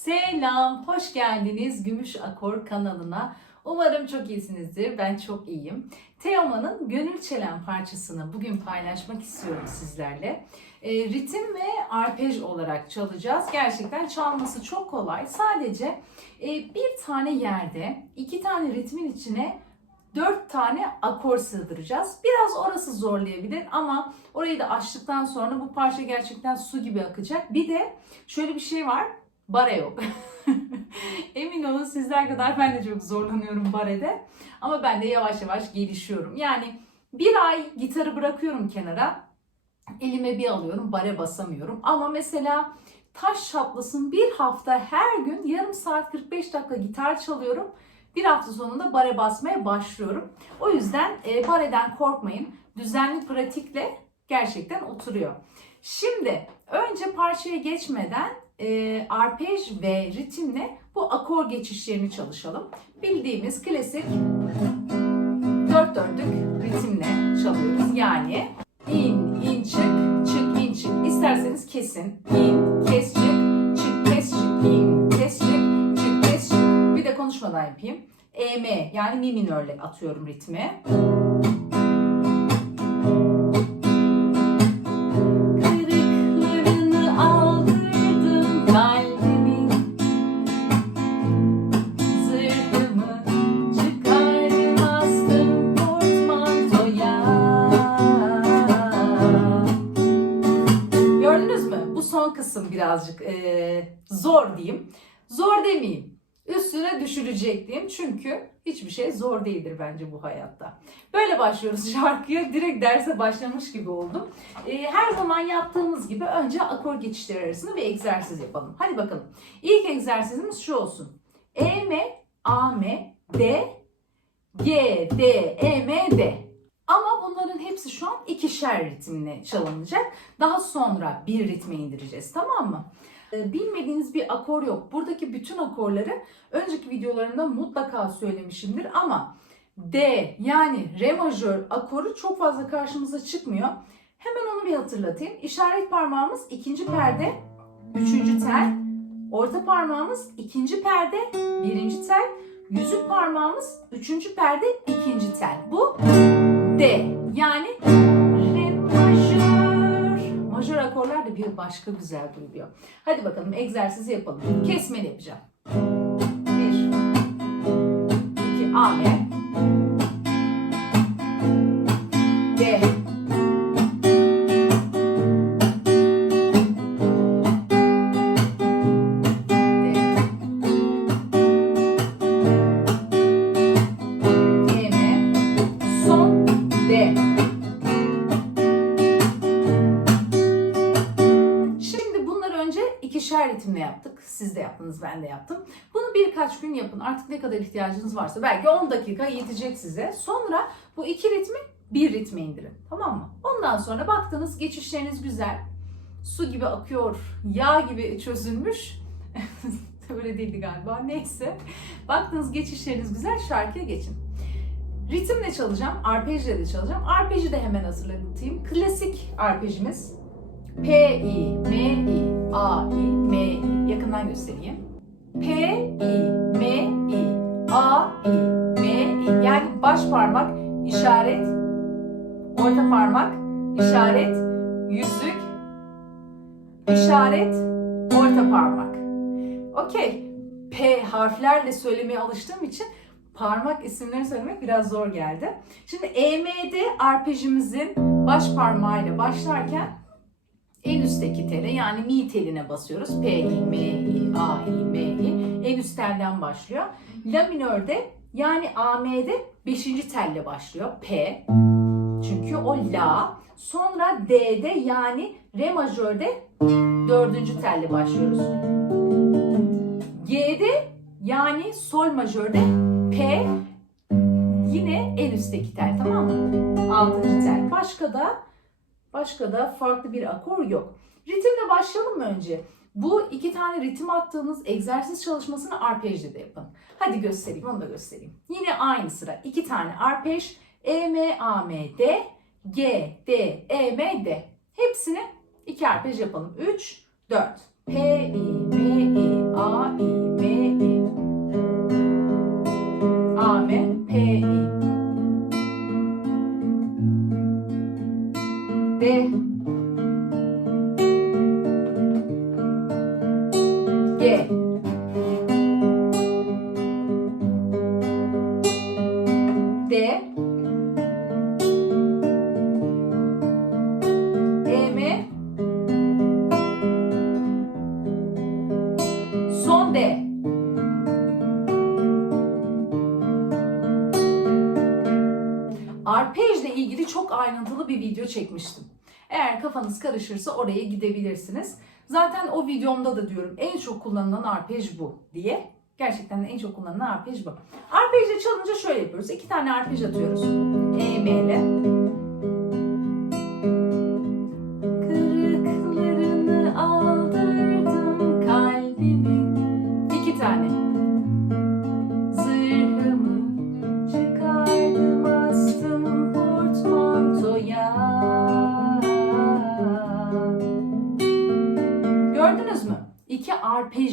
Selam, hoş geldiniz Gümüş Akor kanalına. Umarım çok iyisinizdir. Ben çok iyiyim. Teoman'ın Gönül Çelen parçasını bugün paylaşmak istiyorum sizlerle. E, ritim ve arpej olarak çalacağız. Gerçekten çalması çok kolay. Sadece e, bir tane yerde iki tane ritmin içine dört tane akor sığdıracağız. Biraz orası zorlayabilir ama orayı da açtıktan sonra bu parça gerçekten su gibi akacak. Bir de şöyle bir şey var. Bare yok. Emin olun sizler kadar ben de çok zorlanıyorum barede. Ama ben de yavaş yavaş gelişiyorum. Yani bir ay gitarı bırakıyorum kenara. Elime bir alıyorum. Bare basamıyorum. Ama mesela taş çatlasın bir hafta her gün yarım saat 45 dakika gitar çalıyorum. Bir hafta sonunda bare basmaya başlıyorum. O yüzden e, bareden korkmayın. Düzenli pratikle gerçekten oturuyor. Şimdi önce parçaya geçmeden e, arpej ve ritimle bu akor geçişlerini çalışalım. Bildiğimiz klasik dört dörtlük ritimle çalıyoruz. Yani in, in, çık, çık, in, çık. İsterseniz kesin. In, kes, çık, çık, kes, çık, in, kes, çık, çık, kes, çık. Bir de konuşmadan yapayım. E, M yani mi minörle atıyorum ritmi. Kısım birazcık eee, zor diyeyim. Zor demeyeyim. Üstüne düşülecek diyeyim. Çünkü hiçbir şey zor değildir bence bu hayatta. Böyle başlıyoruz şarkıya. Direkt derse başlamış gibi oldum. Ee, her zaman yaptığımız gibi önce akor geçişleri arasında bir egzersiz yapalım. Hadi bakalım. İlk egzersizimiz şu olsun. E, M, A, M, D, G, D, E, M, D. Hepsi şu an ikişer ritimle çalınacak. Daha sonra bir ritme indireceğiz tamam mı? Ee, Bilmediğiniz bir akor yok. Buradaki bütün akorları önceki videolarımda mutlaka söylemişimdir ama D yani re majör akoru çok fazla karşımıza çıkmıyor. Hemen onu bir hatırlatayım. İşaret parmağımız ikinci perde, üçüncü tel. Orta parmağımız ikinci perde, birinci tel. Yüzük parmağımız üçüncü perde, ikinci tel. Bu D yani re majör. Majör akorlar da bir başka güzel duyuluyor. Hadi bakalım egzersizi yapalım. Kesmeli yapacağım. Bir, iki, A, yaptınız, ben de yaptım. Bunu birkaç gün yapın. Artık ne kadar ihtiyacınız varsa. Belki 10 dakika yetecek size. Sonra bu iki ritmi bir ritme indirin. Tamam mı? Ondan sonra baktınız geçişleriniz güzel. Su gibi akıyor, yağ gibi çözülmüş. Öyle değildi galiba. Neyse. Baktınız geçişleriniz güzel, şarkıya geçin. Ritimle çalacağım, arpejle de çalacağım. Arpeji de hemen hazırlatayım. Klasik arpejimiz. P, I, M, I, A, I, M, I. Yakından göstereyim. P, I, M, I, A, I, M, I. Yani baş parmak işaret, orta parmak işaret, yüzük, işaret, orta parmak. Okey. P harflerle söylemeye alıştığım için parmak isimlerini söylemek biraz zor geldi. Şimdi EMD arpejimizin baş parmağıyla başlarken en üstteki tele yani mi teline basıyoruz. P, I, M, I, A, I, M, I. En üst telden başlıyor. La minörde yani AM'de 5. telle başlıyor. P. Çünkü o la. Sonra D'de yani re majörde 4. telle başlıyoruz. G'de yani sol majörde P yine en üstteki tel tamam mı? 6. tel. Başka da başka da farklı bir akor yok. Ritimle başlayalım mı önce? Bu iki tane ritim attığınız egzersiz çalışmasını arpejde de yapın. Hadi göstereyim, onu da göstereyim. Yine aynı sıra. iki tane arpej. E, M, A, M, D, G, D, E, M, D. Hepsini iki arpej yapalım. 3, 4. P, I, M, D Arpej ile ilgili çok ayrıntılı bir video çekmiştim. Eğer kafanız karışırsa oraya gidebilirsiniz. Zaten o videomda da diyorum en çok kullanılan arpej bu diye. Gerçekten en çok kullanılan arpej bu. Arpejle çalınca şöyle yapıyoruz. İki tane arpej atıyoruz. E, M ile.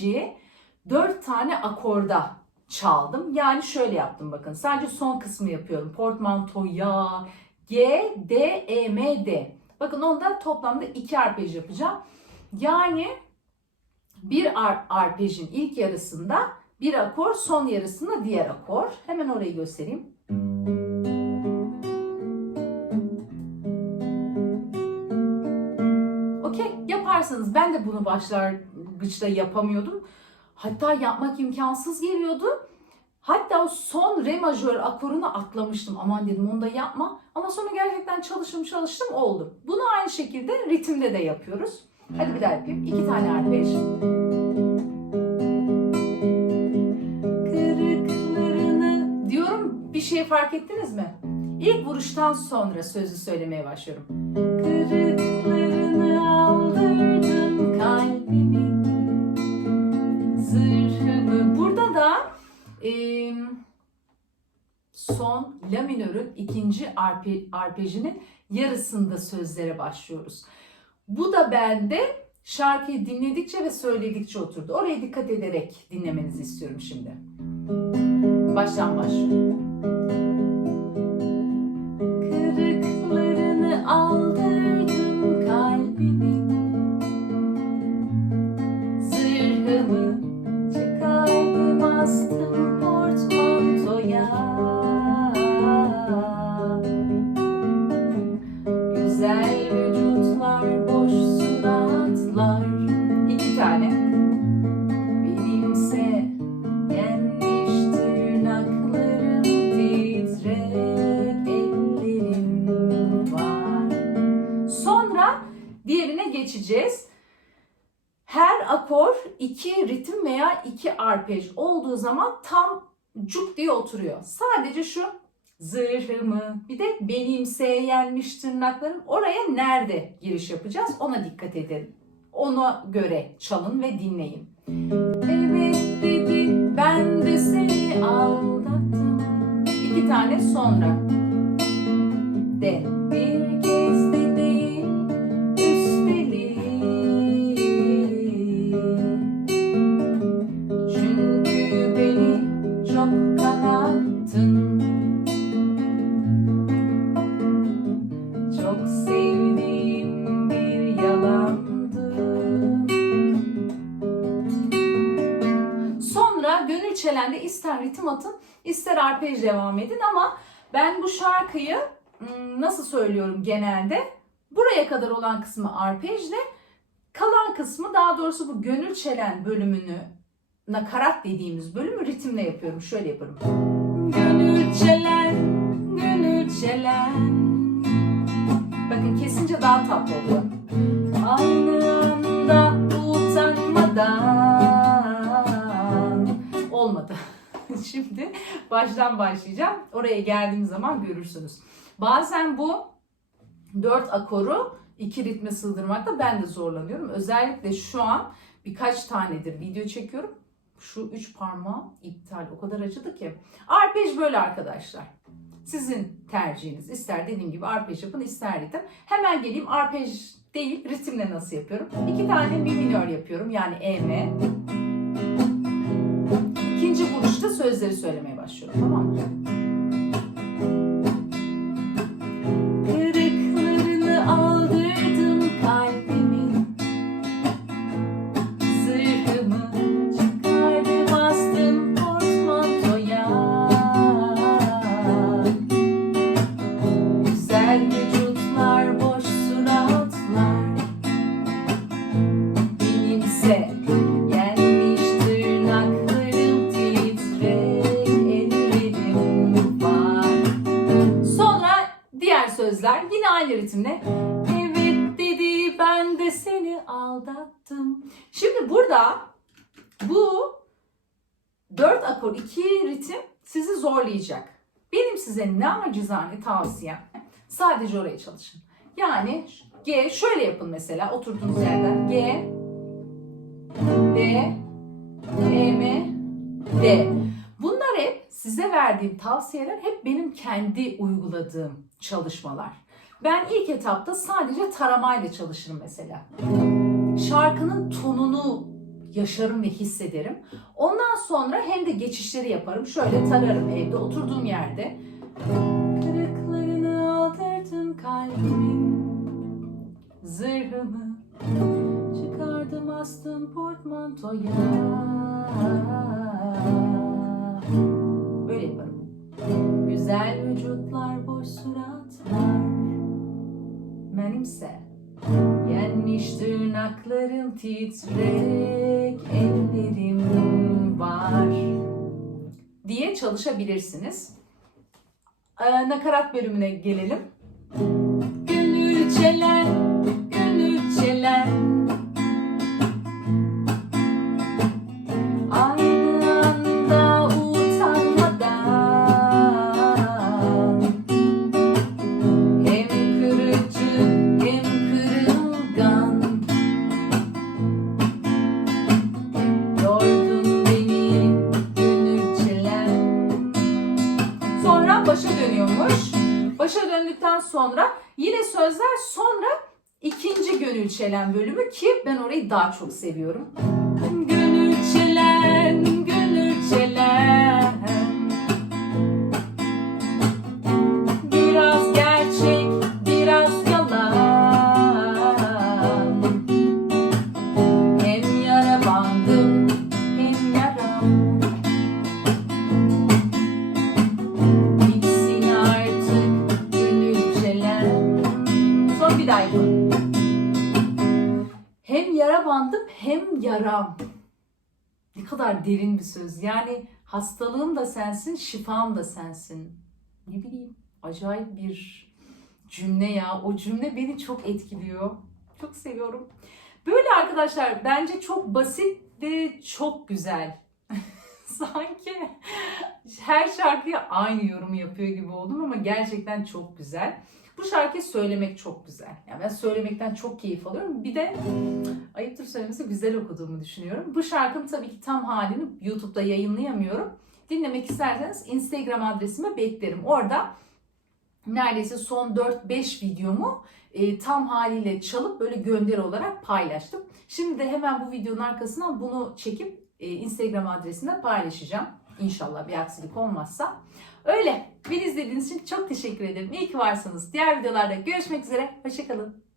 Arpeji dört tane akorda çaldım. Yani şöyle yaptım bakın. Sadece son kısmı yapıyorum. Portmantoya, G, D, E, M, D. Bakın onda toplamda iki arpej yapacağım. Yani bir ar arpejin ilk yarısında bir akor, son yarısında diğer akor. Hemen orayı göstereyim. Okey, yaparsınız. Ben de bunu başlangıçta yapamıyordum. Hatta yapmak imkansız geliyordu. Hatta son re majör akorunu atlamıştım. Aman dedim onu da yapma. Ama sonra gerçekten çalıştım çalıştım oldu. Bunu aynı şekilde ritimde de yapıyoruz. Hadi bir daha yapayım. İki tane arpej. Diyorum bir şey fark ettiniz mi? İlk vuruştan sonra sözü söylemeye başlıyorum. Kırıklarını aldırdım kalbimin son la minörün ikinci arpe, arpejinin yarısında sözlere başlıyoruz. Bu da bende şarkıyı dinledikçe ve söyledikçe oturdu. Oraya dikkat ederek dinlemenizi istiyorum şimdi. Baştan başlıyorum. Akor iki ritim veya iki arpej olduğu zaman tam cuk diye oturuyor. Sadece şu zırhımı bir de benimse yenmiş tırnaklarım oraya nerede giriş yapacağız ona dikkat edin. Ona göre çalın ve dinleyin. Evet dedi ben de seni aldattım. İki tane sonra. De ritim atın, ister arpej devam edin ama ben bu şarkıyı ım, nasıl söylüyorum genelde? Buraya kadar olan kısmı arpejle, kalan kısmı daha doğrusu bu Gönül Çelen bölümünü nakarat dediğimiz bölümü ritimle yapıyorum. Şöyle yaparım. Gönül çelen, gönül çelen. Bakın kesince daha tatlı oluyor. Aynı anda utanmadan. Şimdi baştan başlayacağım. Oraya geldiğim zaman görürsünüz. Bazen bu dört akoru iki ritme sığdırmakta ben de zorlanıyorum. Özellikle şu an birkaç tanedir video çekiyorum. Şu üç parmağım iptal. O kadar acıdı ki. Arpej böyle arkadaşlar. Sizin tercihiniz. İster dediğim gibi arpej yapın, ister ritim. Hemen geleyim arpej değil, ritimle nasıl yapıyorum. İki tane mi minör yapıyorum. Yani E, M. Sözleri söylemeye başlıyorum. Tamam mı? Ritimle. Evet dedi ben de seni aldattım. Şimdi burada bu dört akor iki ritim sizi zorlayacak. Benim size nacizane tavsiyem sadece oraya çalışın. Yani G şöyle yapın mesela oturduğunuz yerden. G, D, E, M, D. Bunlar hep size verdiğim tavsiyeler hep benim kendi uyguladığım çalışmalar. Ben ilk etapta sadece taramayla çalışırım mesela. Şarkının tonunu yaşarım ve hissederim. Ondan sonra hem de geçişleri yaparım. Şöyle tararım evde oturduğum yerde. Kırıklarını aldırdın kalbimin zırhımı Çıkardım astım portmantoya Böyle yaparım. Güzel vücutlar, boş suratlar Benimse yenmiş tırnaklarım titrek ellerim var diye çalışabilirsiniz. Ee, nakarat bölümüne gelelim. Gönül çelen, gönül çelen çelen bölümü ki ben orayı daha çok seviyorum. Gönül çelen, gönül çelen derin bir söz. Yani hastalığım da sensin, şifam da sensin. Ne bileyim acayip bir cümle ya. O cümle beni çok etkiliyor. Çok seviyorum. Böyle arkadaşlar bence çok basit ve çok güzel. Sanki her şarkıya aynı yorumu yapıyor gibi oldum ama gerçekten çok güzel. Bu şarkıyı söylemek çok güzel. Yani ben söylemekten çok keyif alıyorum. Bir de ayıptır söylemesi güzel okuduğumu düşünüyorum. Bu şarkının tabii ki tam halini YouTube'da yayınlayamıyorum. Dinlemek isterseniz Instagram adresime beklerim. Orada neredeyse son 4-5 videomu e, tam haliyle çalıp böyle gönderi olarak paylaştım. Şimdi de hemen bu videonun arkasından bunu çekip e, Instagram adresinde paylaşacağım. İnşallah bir aksilik olmazsa. Öyle. Beni izlediğiniz için çok teşekkür ederim. İyi ki varsınız. Diğer videolarda görüşmek üzere. Hoşçakalın.